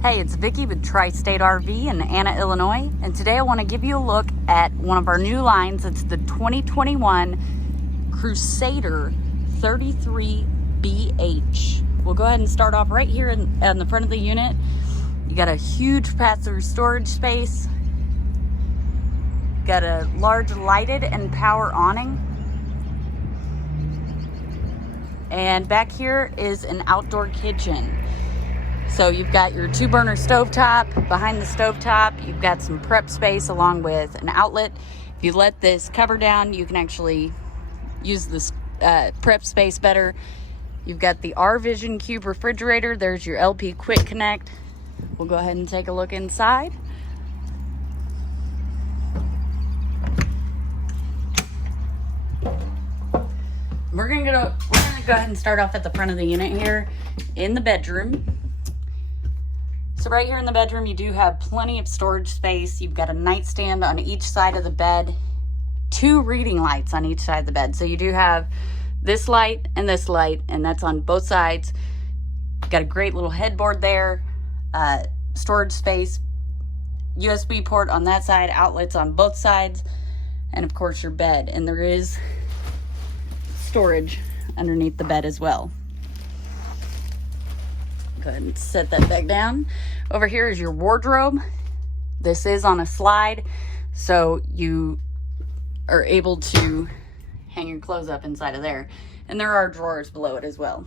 Hey, it's Vicki with Tri-State RV in Anna, Illinois, and today I want to give you a look at one of our new lines. It's the 2021 Crusader 33BH. We'll go ahead and start off right here in the front of the unit. You got a huge pass-through storage space. Got a large lighted and power awning. And back here is an outdoor kitchen. So you've got your 2-burner stovetop. Behind the stovetop, you've got some prep space along with an outlet. If you let this cover down, you can actually use this prep space better. You've got the R-Vision Cube refrigerator. There's your LP Quick Connect. We'll go ahead and take a look inside. We're gonna go ahead and start off at the front of the unit here in the bedroom. So right here in the bedroom, you do have plenty of storage space. You've got a nightstand on each side of the bed, 2 reading lights on each side of the bed. So you do have this light, and that's on both sides. You've got a great little headboard there, storage space, USB port on that side, outlets on both sides, and of course your bed. And there is storage underneath the bed as well. Go ahead and set that back down. Over here is your wardrobe. This is on a slide, so you are able to hang your clothes up inside of there. And there are drawers below it as well.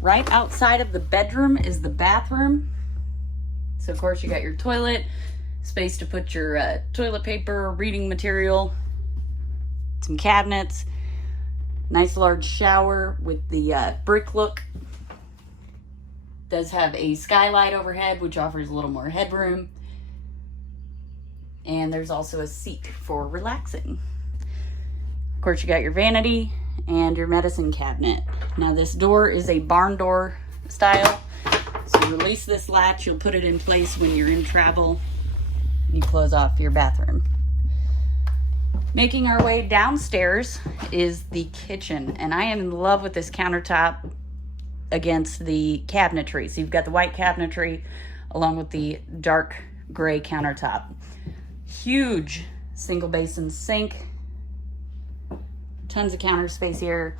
Right outside of the bedroom is the bathroom. So of course you got your toilet, space to put your toilet paper, reading material, some cabinets, nice large shower with the brick look. Does have a skylight overhead, which offers a little more headroom. And there's also a seat for relaxing. Of course, you got your vanity and your medicine cabinet. Now this door is a barn door style. So you release this latch, you'll put it in place when you're in travel. And you close off your bathroom. Making our way downstairs is the kitchen, and I am in love with this countertop against the cabinetry. So you've got the white cabinetry along with the dark gray countertop. Huge single basin sink, tons of counter space here.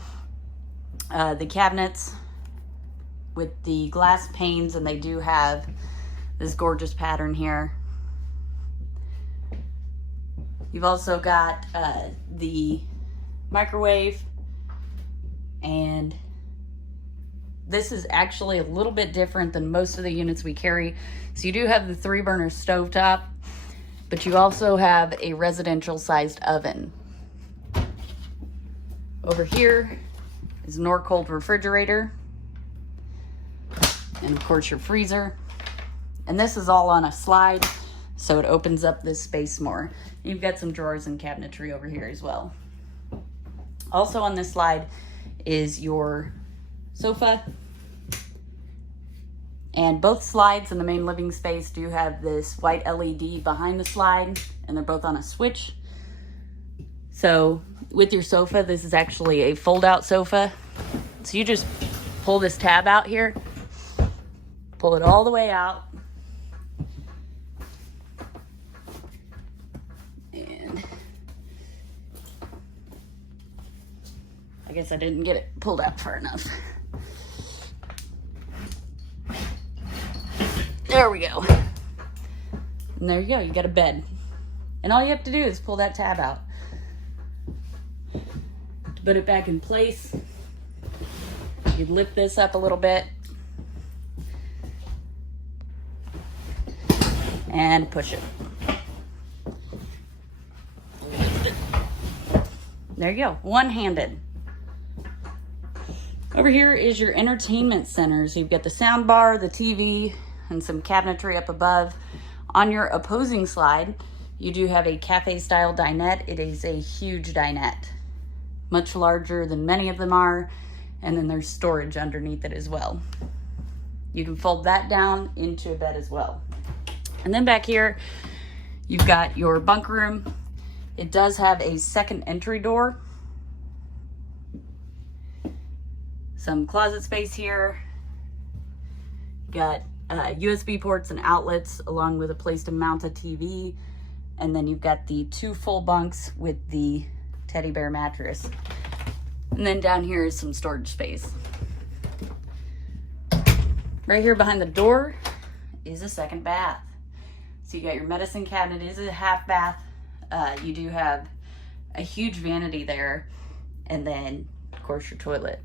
The cabinets with the glass panes, and they do have this gorgeous pattern here. You've also got the microwave, and this is actually a little bit different than most of the units we carry. So you do have the 3-burner stovetop, but you also have a residential sized oven. Over here is a Norcold refrigerator, and of course your freezer. And this is all on a slide, so it opens up this space more. You've got some drawers and cabinetry over here as well. Also on this slide is your sofa. And both slides in the main living space do have this white LED behind the slide, and they're both on a switch. So with your sofa, this is actually a fold-out sofa. So you just pull this tab out here, pull it all the way out, and I guess I didn't get it pulled out far enough. There we go. And there you go, you got a bed. And all you have to do is pull that tab out. To put it back in place, you lift this up a little bit and push it. There you go, one-handed. Over here is your entertainment center. So you've got the sound bar, the TV, and some cabinetry up above. On your opposing slide, you do have a cafe-style dinette. It is a huge dinette, much larger than many of them are, and then there's storage underneath it as well. You can fold that down into a bed as well. And then back here, you've got your bunk room. It does have a second entry door. Some closet space here. Got USB ports and outlets along with a place to mount a TV. And then you've got the 2 full bunks with the teddy bear mattress. And then down here is some storage space. Right here behind the door is a second bath. So you got your medicine cabinet. It is a half bath. You do have a huge vanity there. And then, of course, your toilet.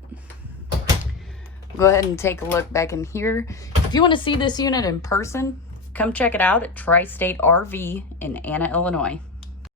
Go ahead and take a look back in here. If you want to see this unit in person, come check it out at Tri-State RV in Anna, Illinois.